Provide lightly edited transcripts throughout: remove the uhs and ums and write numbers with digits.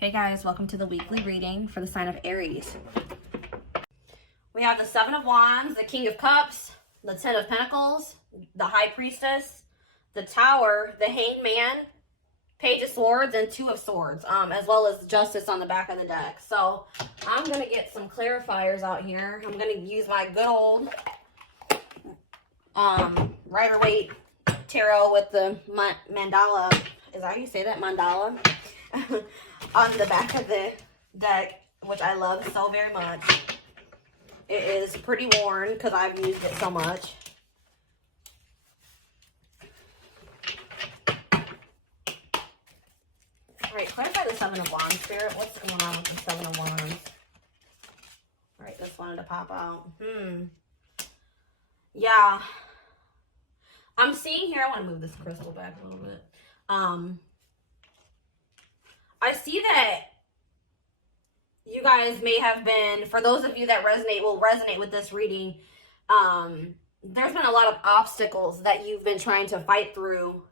Hey guys, welcome to the weekly reading for the sign of Aries. We have the Seven of Wands, the King of Cups, the Ten of Pentacles, the High Priestess, the Tower, the Hanged Man, Page of Swords, and Two of Swords, as well as Justice on the back of the deck. So I'm going to get some clarifiers out here. I'm going to use my good old Rider-Waite Tarot with the mandala. Is that how you say that? Mandala? On the back of the deck, which I love so very much. It is pretty worn because I've used it so much. Alright, clarify the Seven of Wands, Spirit. What's going on with the Seven of Wands? Alright, just wanted to pop out. Yeah. I'm seeing here, I want to move this crystal back a little bit. I see that you guys may have been, for those of you that will resonate with this reading, there's been a lot of obstacles that you've been trying to fight through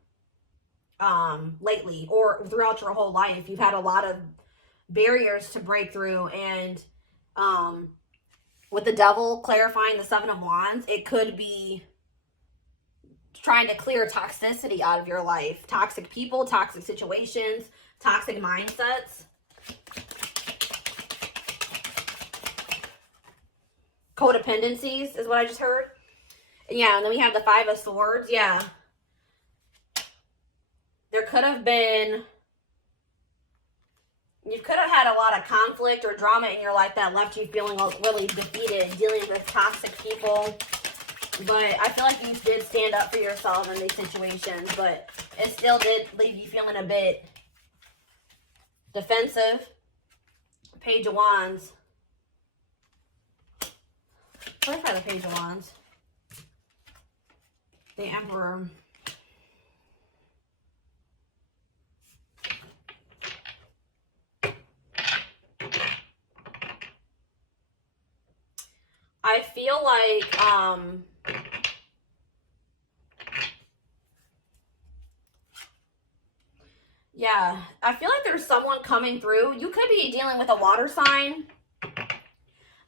lately or throughout your whole life. You've had a lot of barriers to break through, and with the Devil clarifying the Seven of Wands, it could be trying to clear toxicity out of your life. Toxic people, toxic situations, toxic mindsets. Codependencies is what I just heard. Yeah, and then we have the Five of Swords. Yeah. There could have been, you could have had a lot of conflict or drama in your life that left you feeling really defeated, dealing with toxic people. But I feel like you did stand up for yourself in these situations, but it still did leave you feeling a bit defensive. Page of Wands. Clarify the Page of Wands. The Emperor. I feel like, yeah, I feel like there's someone coming through. You could be dealing with a water sign.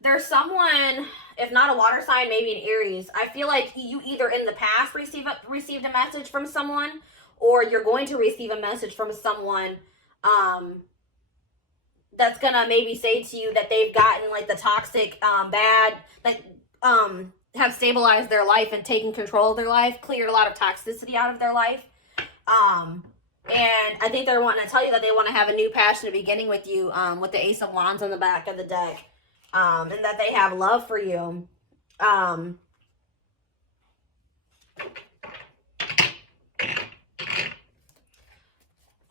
There's someone, if not a water sign, maybe an Aries. I feel like you either in the past received a message from someone, or you're going to receive a message from someone that's gonna maybe say to you that they've gotten like the toxic, bad, like have stabilized their life and taken control of their life, cleared a lot of toxicity out of their life. And I think they're wanting to tell you that they want to have a new passionate beginning with you, with the Ace of Wands on the back of the deck. And that they have love for you. And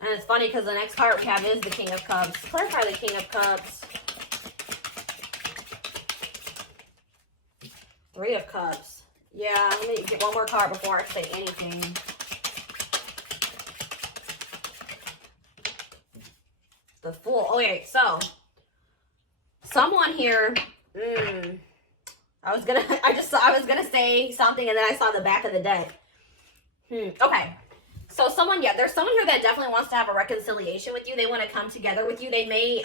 it's funny because the next card we have is the King of Cups. Clarify the King of Cups. Three of Cups. Yeah, let me get one more card before I say anything. The Fool. Okay, so someone here, I was gonna say something and then I saw the back of the deck. Okay. So someone, yeah, there's someone here that definitely wants to have a reconciliation with you. They want to come together with you. They may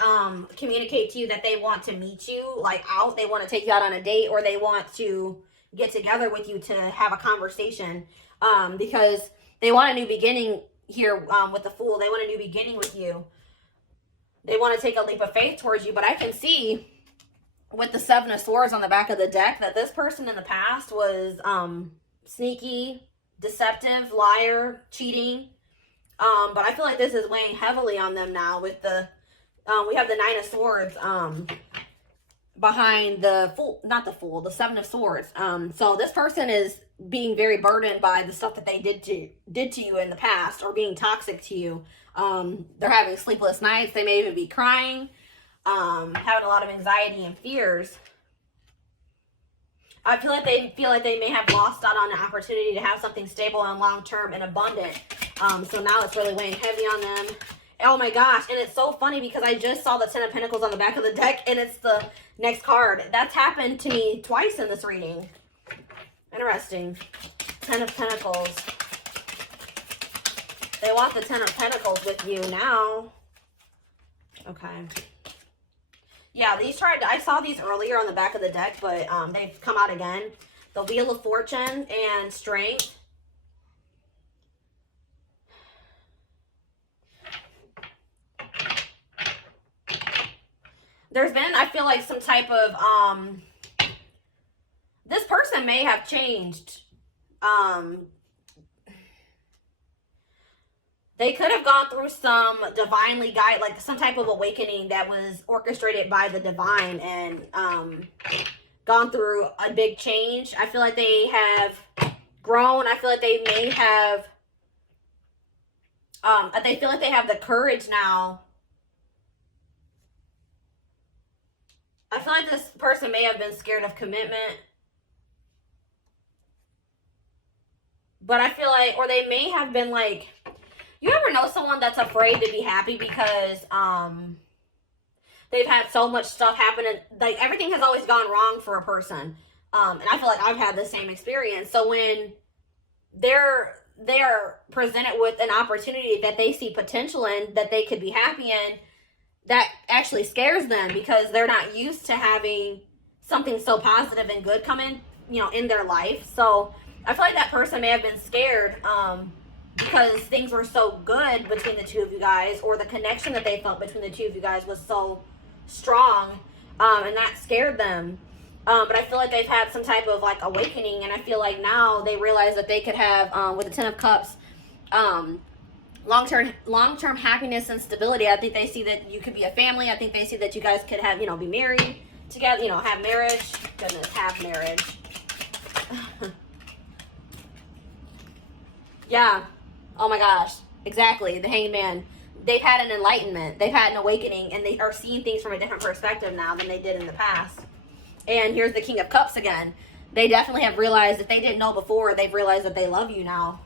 communicate to you that they want to meet you, like out. They want to take you out on a date, or they want to get together with you to have a conversation, because they want a new beginning here with the Fool. They want a new beginning with you. They want to take a leap of faith towards you, but I can see with the Seven of Swords on the back of the deck that this person in the past was sneaky, deceptive, liar, cheating. But I feel like this is weighing heavily on them now with the, we have the Nine of Swords behind the Fool, not the Fool, the Seven of Swords. So this person is being very burdened by the stuff that they did to you in the past, or being toxic to you. They're having sleepless nights. They may even be crying, having a lot of anxiety and fears. I feel like they may have lost out on an opportunity to have something stable and long-term and abundant. So now it's really weighing heavy on them. Oh my gosh. And it's so funny because I just saw the Ten of Pentacles on the back of the deck, and it's the next card. That's happened to me twice in this reading. Interesting. Ten of Pentacles. They want the Ten of Pentacles with you now. Okay. Yeah, these I saw these earlier on the back of the deck, but they've come out again. The Wheel of Fortune and Strength. There's been, I feel like, some type of, this person may have changed. They could have gone through some divinely guided, like some type of awakening that was orchestrated by the divine and gone through a big change. I feel like they have grown. I feel like they may have, they feel like they have the courage now. I feel like this person may have been scared of commitment. But I feel like, or they may have been like, you ever know someone that's afraid to be happy because they've had so much stuff happen and like everything has always gone wrong for a person. And I feel like I've had the same experience. So when they are presented with an opportunity that they see potential in, that they could be happy in, that actually scares them because they're not used to having something so positive and good come in, you know, in their life. So I feel like that person may have been scared because things were so good between the two of you guys, or the connection that they felt between the two of you guys was so strong, and that scared them. But I feel like they've had some type of like awakening, and I feel like now they realize that they could have, with the Ten of Cups, long-term happiness and stability. I think they see that you could be a family. I think they see that you guys could have, you know, be married together, you know, have marriage. Goodness, have marriage. Yeah. Oh my gosh. Exactly. The Hanged Man. They've had an enlightenment. They've had an awakening, and they are seeing things from a different perspective now than they did in the past. And here's the King of Cups again. They definitely have realized, if they didn't know before, they've realized that they love you now.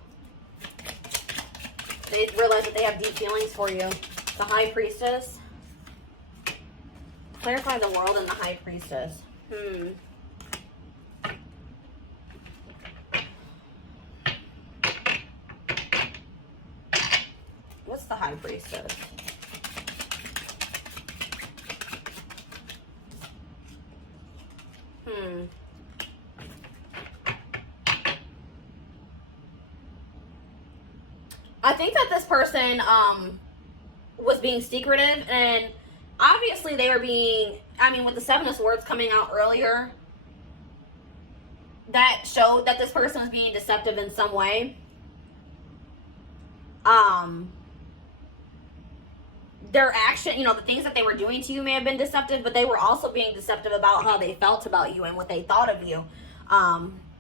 They realize that they have deep feelings for you. The High Priestess. Clarify the world and the High Priestess. What's the High Priestess? I think that this person was being secretive, and obviously they were being, I mean, with the Seven of Swords coming out earlier, that showed that this person was being deceptive in some way. Their action, you know, the things that they were doing to you may have been deceptive, but they were also being deceptive about how they felt about you and what they thought of you.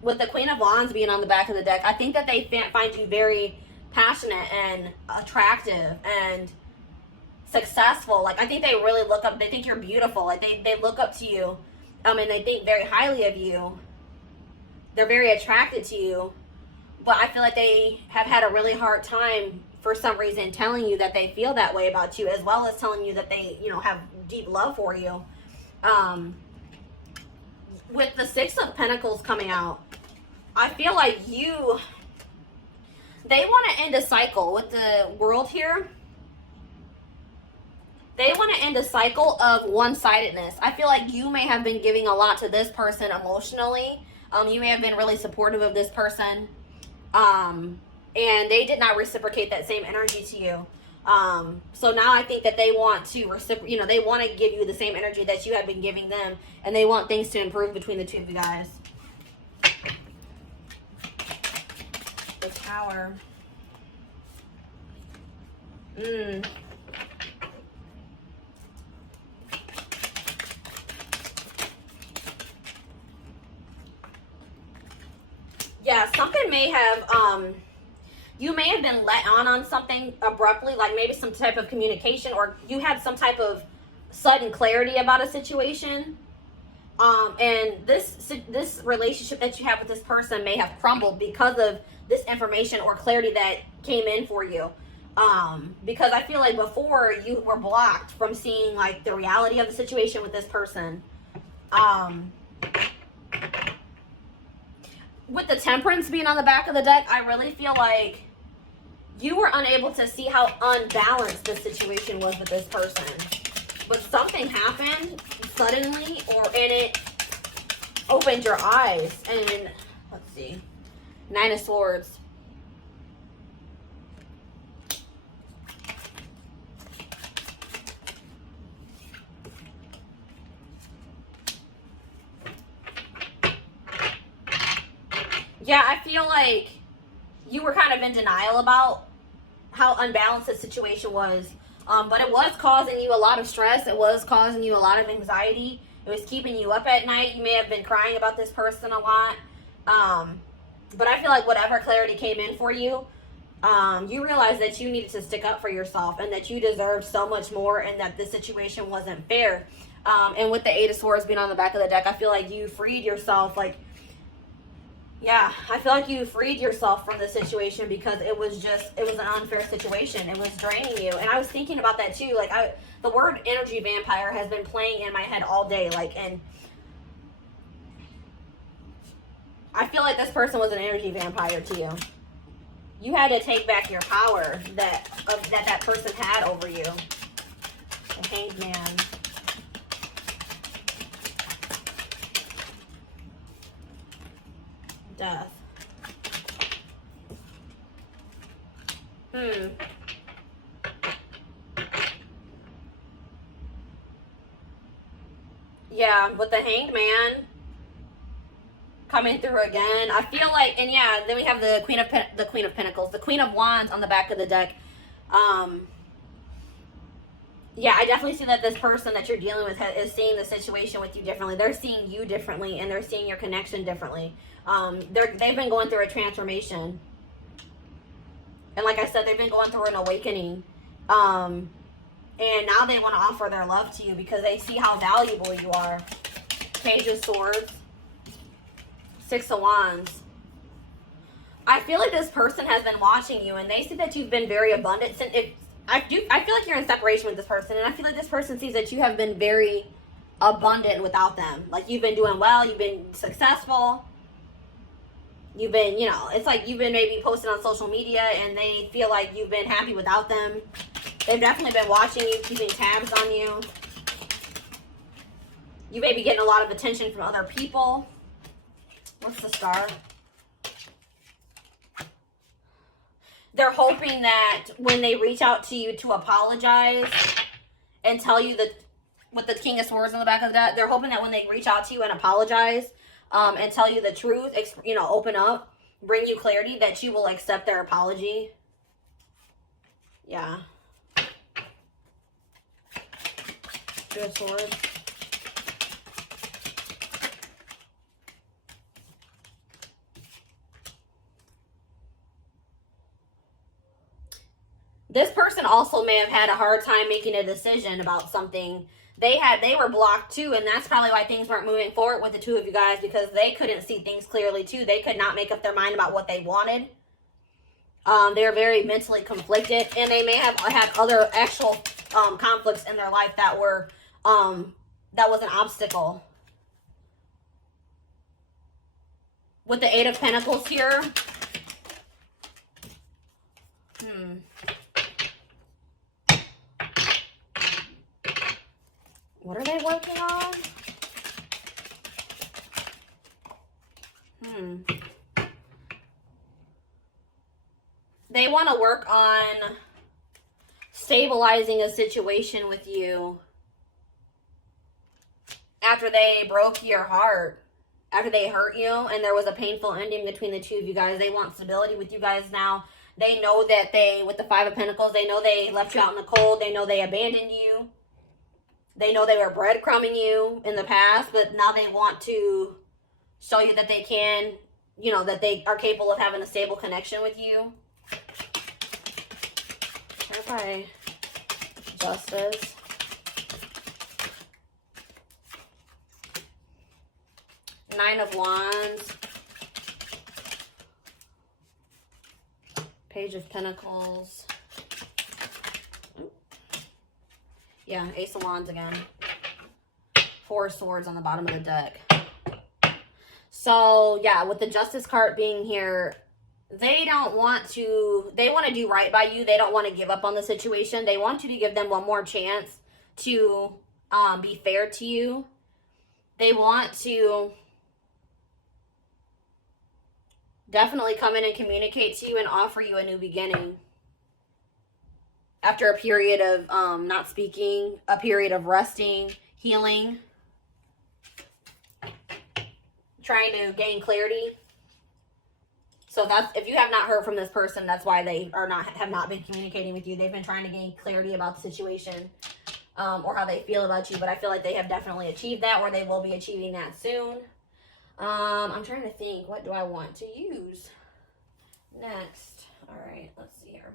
With the Queen of Wands being on the back of the deck, I think that they find you very passionate and attractive and successful. Like, I think they really look up, they think you're beautiful. Like, they look up to you, and they think very highly of you. They're very attracted to you, but I feel like they have had a really hard time for some reason telling you that they feel that way about you, as well as telling you that they, you know, have deep love for you. With the Six of Pentacles coming out, I feel like they want to end a cycle with the World here. They want to end a cycle of one-sidedness. I feel like you may have been giving a lot to this person emotionally. You may have been really supportive of this person. And they did not reciprocate that same energy to you. So now I think that they want to reciprocate, you know, they want to give you the same energy that you have been giving them, and they want things to improve between the two of you guys. The Tower. Yeah, something may have, you may have been let on something abruptly, like maybe some type of communication, or you had some type of sudden clarity about a situation. And this relationship that you have with this person may have crumbled because of this information or clarity that came in for you. Because I feel like before you were blocked from seeing like the reality of the situation with this person. With the Temperance being on the back of the deck, I really feel like you were unable to see how unbalanced the situation was with this person. But something happened suddenly, and it opened your eyes. And let's see. 9 of Swords. Yeah, I feel like you were kind of in denial about how unbalanced the situation was. But it was causing you a lot of stress. It was causing you a lot of anxiety. It was keeping you up at night. You may have been crying about this person a lot. But I feel like whatever clarity came in for you, you realized that you needed to stick up for yourself and that you deserved so much more and that this situation wasn't fair. And with the 8 of Swords being on the back of the deck, I feel like you freed yourself. Like, yeah, I feel like you freed yourself from the situation because it was an unfair situation. It was draining you. And I was thinking about that too. Like, the word energy vampire has been playing in my head all day. Like, and I feel like this person was an energy vampire to you. You had to take back your power that person had over you. The Hanged Man. Death. Yeah, with the Hanged Man coming through again, I feel like, and yeah, then we have the Queen of Pentacles, the Queen of Wands on the back of the deck. Yeah, I definitely see that this person that you're dealing with is seeing the situation with you differently. They're seeing you differently, and they're seeing your connection differently. They've been going through a transformation. And like I said, they've been going through an awakening. And now they want to offer their love to you because they see how valuable you are. Page of Swords. 6 of Wands. I feel like this person has been watching you, and they see that you've been very abundant. I feel like you're in separation with this person, and I feel like this person sees that you have been very abundant without them. Like, you've been doing well, you've been successful. You've been, you know, it's like you've been maybe posting on social media and they feel like you've been happy without them. They've definitely been watching you, keeping tabs on you. You may be getting a lot of attention from other people. What's the Star? They're hoping that when they reach out to you to apologize and tell you that, with the King of Swords on the back of that, they're hoping that when they reach out to you and apologize, and tell you the truth, you know, open up, bring you clarity, that you will accept their apology. Yeah. Two of Swords. This person also may have had a hard time making a decision about something. They were blocked too, and that's probably why things weren't moving forward with the two of you guys, because they couldn't see things clearly too. They could not make up their mind about what they wanted. They were very mentally conflicted, and they may have had other actual conflicts in their life that were that was an obstacle. With the 8 of Pentacles here. What are they working on? They want to work on stabilizing a situation with you after they broke your heart, after they hurt you, and there was a painful ending between the two of you guys. They want stability with you guys now. They know that with the 5 of Pentacles, they know they left you out in the cold. They know they abandoned you. They know they were breadcrumbing you in the past, but now they want to show you that they can, you know, that they are capable of having a stable connection with you. Okay. Justice. Nine of Wands. Page of Pentacles. Yeah, Ace of Wands again. 4 of Swords on the bottom of the deck. So, yeah, with the Justice card being here, they don't want to, they want to do right by you. They don't want to give up on the situation. They want you to give them one more chance to be fair to you. They want to definitely come in and communicate to you and offer you a new beginning. After a period of not speaking, a period of resting, healing, trying to gain clarity. So that's, if you have not heard from this person, that's why they have not been communicating with you. They've been trying to gain clarity about the situation or how they feel about you. But I feel like they have definitely achieved that, or they will be achieving that soon. I'm trying to think, what do I want to use next? All right, let's see here.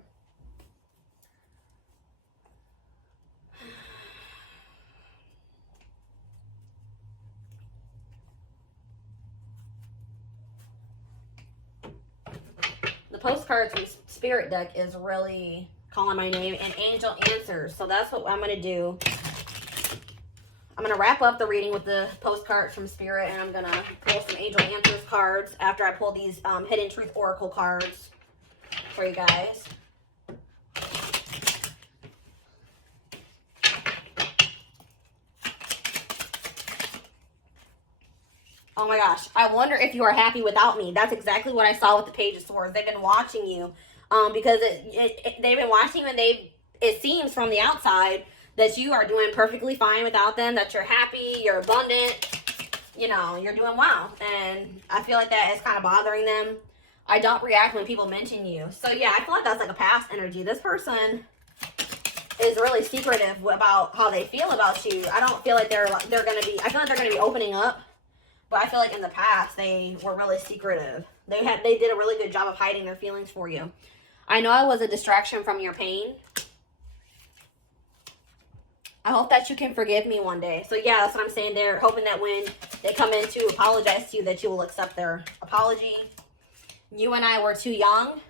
The postcards from Spirit deck is really calling my name, and angel answers. So that's what I'm going to do. I'm going to wrap up the reading with the postcards from Spirit, and I'm going to pull some angel answers cards after I pull these Hidden Truth Oracle cards for you guys. Oh my gosh, I wonder if you are happy without me. That's exactly what I saw with the Page of Swords. They've been watching you because they've been watching you, and it seems from the outside that you are doing perfectly fine without them, that you're happy, you're abundant, you know, you're doing well. And I feel like that is kind of bothering them. I don't react when people mention you. So yeah, I feel like that's like a past energy. This person is really secretive about how they feel about you. I don't feel like they're going to be, I feel like they're going to be opening up. But I feel like in the past, they were really secretive. They did a really good job of hiding their feelings for you. I know I was a distraction from your pain. I hope that you can forgive me one day. So yeah, that's what I'm saying. They're hoping that when they come in to apologize to you, that you will accept their apology. You and I were too young.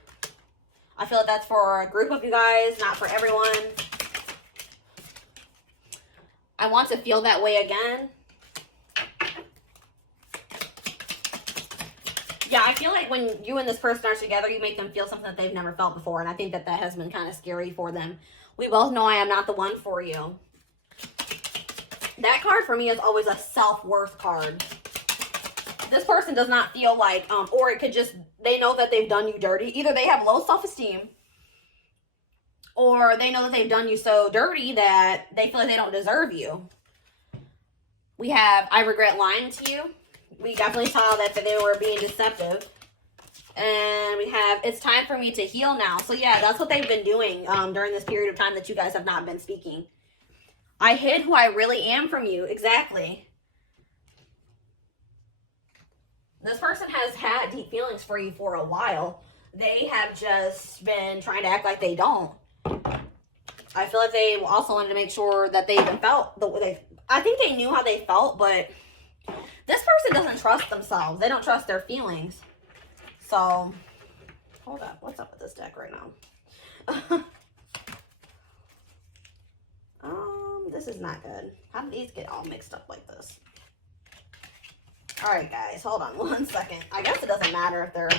I feel like that's for a group of you guys, not for everyone. I want to feel that way again. Yeah, I feel like when you and this person are together, you make them feel something that they've never felt before. And I think that that has been kind of scary for them. We both know I am not the one for you. That card for me is always a self-worth card. This person does not feel like, or it could just, they know that they've done you dirty. Either they have low self-esteem, or they know that they've done you so dirty that they feel like they don't deserve you. We have, I regret lying to you. We definitely saw that they were being deceptive. And we have, it's time for me to heal now. So yeah, that's what they've been doing during this period of time that you guys have not been speaking. I hid who I really am from you. Exactly. This person has had deep feelings for you for a while. They have just been trying to act like they don't. I feel like they also wanted to make sure that they even felt the way I think they knew how they felt, but this person doesn't trust themselves. They don't trust their feelings. So, hold up. What's up with this deck right now? This is not good. How did these get all mixed up like this? All right, guys. Hold on one second. I guess it doesn't matter if they're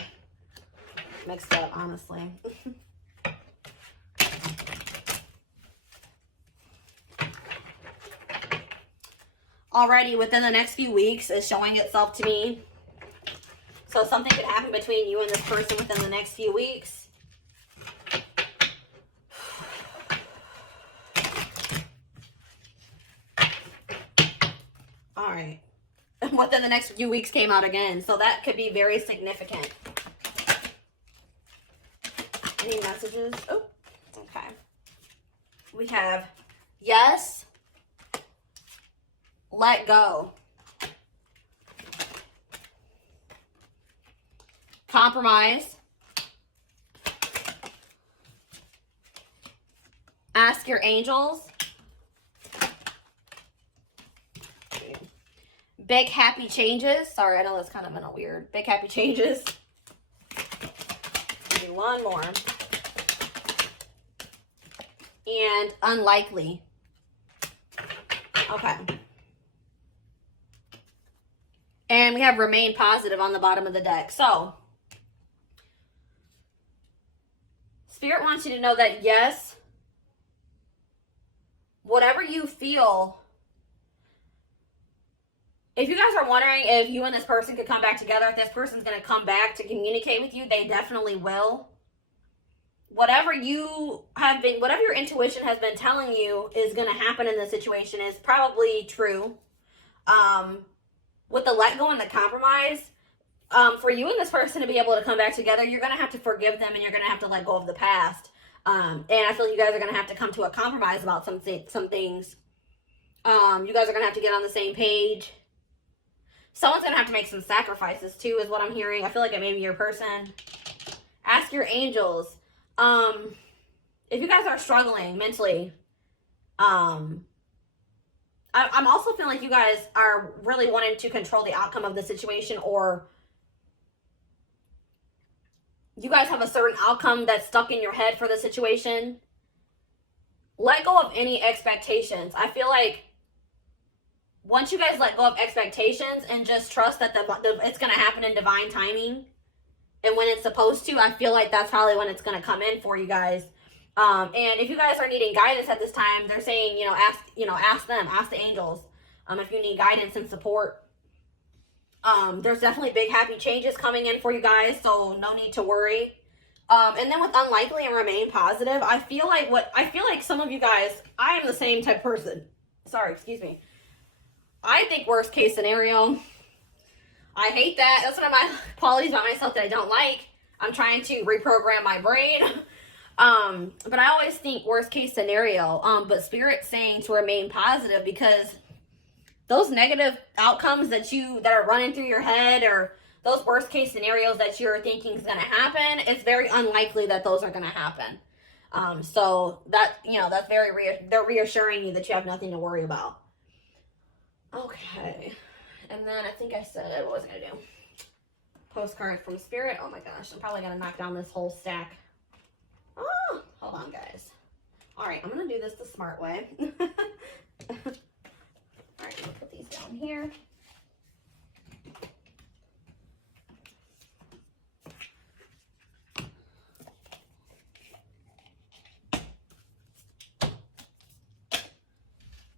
mixed up, honestly. Already within the next few weeks is showing itself to me. So something could happen between you and this person within the next few weeks. All right. Within the next few weeks came out again. So that could be very significant. Any messages? Oh, okay. We have yes. Let go. Compromise. Ask your angels. Big happy changes. Sorry, I know that's kind of been a weird. Big happy changes. Do one more. And unlikely. Okay. And we have remain positive on the bottom of the deck. So, Spirit wants you to know that, yes, whatever you feel, if you guys are wondering if you and this person could come back together, if this person's going to come back to communicate with you, they definitely will. Whatever you have been, whatever your intuition has been telling you is going to happen in this situation is probably true. With the let go and the compromise, for you and this person to be able to come back together, you're going to have to forgive them and you're going to have to let go of the past. And I feel you guys are going to have to come to a compromise about some things. You guys are going to have to get on the same page. Someone's going to have to make some sacrifices too, is what I'm hearing. I feel like it may be your person. Ask your angels. If you guys are struggling mentally, I'm also feeling like you guys are really wanting to control the outcome of the situation, or you guys have a certain outcome that's stuck in your head for the situation. Let go of any expectations. I feel like once you guys let go of expectations and just trust that it's going to happen in divine timing and when it's supposed to, I feel like that's probably when it's going to come in for you guys. And if you guys are needing guidance at this time, they're saying, ask them, ask the angels, if you need guidance and support. There's definitely big happy changes coming in for you guys, so no need to worry. And then with unlikely and remain positive, I feel like some of you guys, I am the same type of person. Sorry, excuse me. I think worst case scenario. I hate that. That's one of my qualities about myself that I don't like. I'm trying to reprogram my brain. But I always think worst case scenario. But Spirit's saying to remain positive, because those negative outcomes that are running through your head, or those worst case scenarios that you're thinking is going to happen, it's very unlikely that those are going to happen. So that, that's they're reassuring you that you have nothing to worry about. Okay. And then I think I said, what was I going to do? Postcard from Spirit. Oh my gosh, I'm probably going to knock down this whole stack. Oh, hold on, guys. All right, I'm going to do this the smart way. All right, I'm going to put these down here.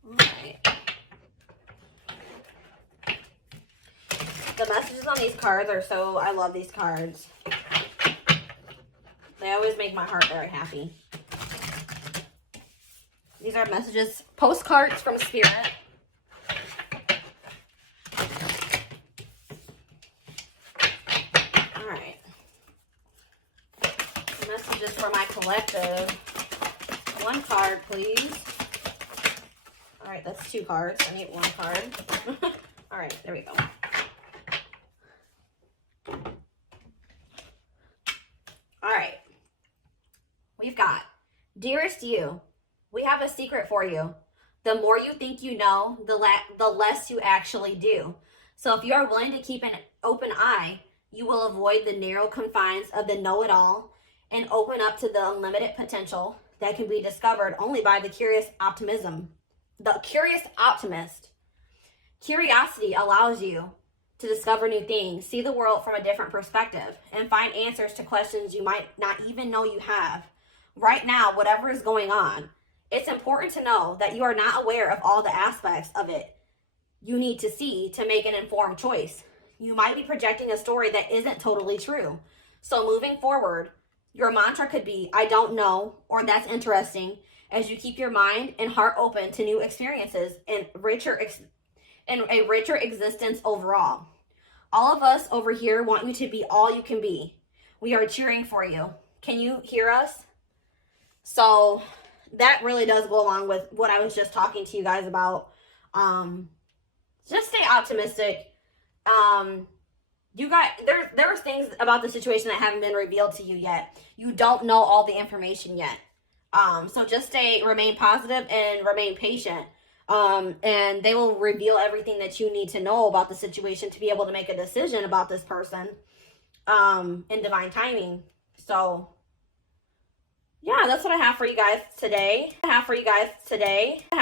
All right. The messages on these cards are I love these cards. They always make my heart very happy. These are messages, postcards from Spirit. All right. Messages for my collective. One card, please. All right, that's 2 cards. I need 1 card. All right, there we go. All right. We've got, dearest you, we have a secret for you. The more you think you know, the less you actually do. So if you are willing to keep an open eye, you will avoid the narrow confines of the know-it-all and open up to the unlimited potential that can be discovered only by the curious optimism. The curious optimist. Curiosity allows you to discover new things, see the world from a different perspective, and find answers to questions you might not even know you have. Right now, whatever is going on, it's important to know that you are not aware of all the aspects of it you need to see to make an informed choice. You might be projecting a story that isn't totally true. So moving forward, your mantra could be, I don't know, or that's interesting, as you keep your mind and heart open to new experiences and a richer existence overall. All of us over here want you to be all you can be. We are cheering for you. Can you hear us? So that really does go along with what I was just talking to you guys about. Just stay optimistic. You guys, there's things about the situation that haven't been revealed to you yet. You don't know all the information yet. So just remain positive and remain patient. And they will reveal everything that you need to know about the situation to be able to make a decision about this person, in divine timing. So yeah, that's what I have for you guys today.